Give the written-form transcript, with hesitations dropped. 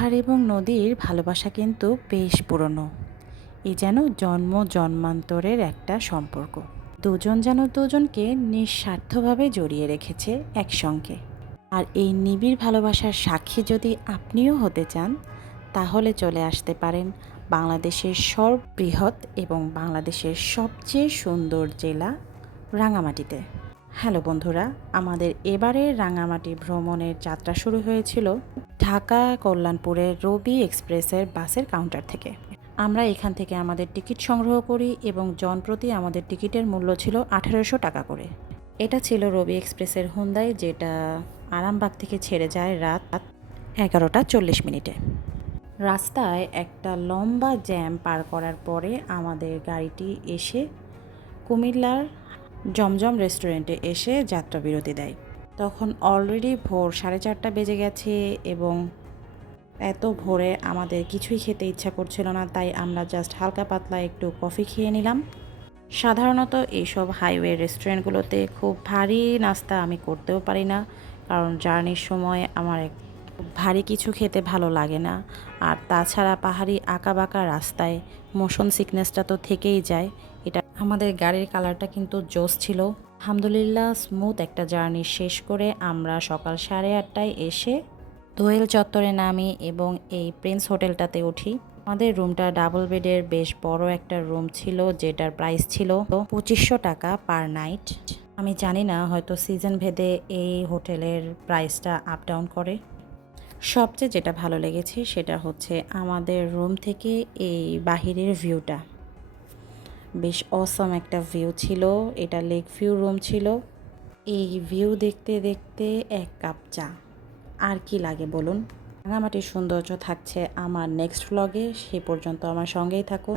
পাহাড় এবং নদীর ভালোবাসা কিন্তু বেশ পুরনো। এ যেন জন্ম জন্মান্তরের একটা সম্পর্ক। দুজন যেন দুজনকে নিঃস্বার্থভাবে জড়িয়ে রেখেছে একসঙ্গে। আর এই নিবিড় ভালোবাসার সাক্ষী যদি আপনিও হতে চান, তাহলে চলে আসতে পারেন বাংলাদেশের সর্ববৃহৎ এবং বাংলাদেশের সবচেয়ে সুন্দর জেলা রাঙামাটিতে। হ্যালো বন্ধুরা, আমাদের এবারের রাঙামাটি ভ্রমণের যাত্রা শুরু হয়েছিল ঢাকা কল্যাণপুরের রবি এক্সপ্রেসের বাসের কাউন্টার থেকে। আমরা এখান থেকে আমাদের টিকিট সংগ্রহ করি এবং জনপ্রতি আমাদের টিকিটের মূল্য ছিল 1800 টাকা করে। এটা ছিল রবি এক্সপ্রেসের হুন্দাই, যেটা আরামবাগ থেকে ছেড়ে যায় রাত 11টা 40 মিনিটে। রাস্তায় একটা লম্বা জ্যাম পার করার পরে আমাদের গাড়িটি এসে কুমিল্লার জমজম রেস্টুরেন্টে এসে যাত্রা বিরতি দেয়। তখন অলরেডি ভোর 4:30 বেজে গেছে এবং এত ভোরে আমাদের কিছুই খেতে ইচ্ছা করছিল না, তাই আমরা জাস্ট হালকা পাতলা একটু কফি খেয়ে নিলাম। সাধারণত এইসব হাইওয়ে রেস্টুরেন্টগুলোতে খুব ভারী নাস্তা আমি করতেও পারি না, কারণ জার্নির সময় আমার ভারী কিছু খেতে ভালো লাগে না। আর তাছাড়া পাহাড়ি আঁকাবাঁকা রাস্তায় মোশন সিকনেসটা তো থেকেই যায়। এটা আমাদের গাড়ির কালারটা কিন্তু জোস ছিল। আলহামদুলিল্লাহ, স্মুথ একটা জার্নি শেষ করে আমরা সকাল 8:30টায় এসে দোয়েল চত্বরে নামি এবং এই প্রিন্স হোটেলটাতে উঠি। আমাদের রুমটা ডাবল বেডের বেশ বড় একটা রুম ছিল, যেটার প্রাইস ছিল 2500 টাকা পার নাইট। আমি জানি না, হয়তো সিজন ভেদে এই হোটেলের প্রাইসটা আপ ডাউন করে। সবচেয়ে যেটা ভালো লেগেছে সেটা হচ্ছে আমাদের রুম থেকে এই বাহিরের ভিউটা। বেশ অসম একটা ভিউ ছিল। এটা লেক ভিউ রুম ছিল। এই ভিউ দেখতে দেখতে 1 কাপ চা, আর কি লাগে বলুন। রাঙামাটির সৌন্দর্য থাকছে আমার নেক্সট ভ্লগে। সে পর্যন্ত আমার সঙ্গেই থাকুন।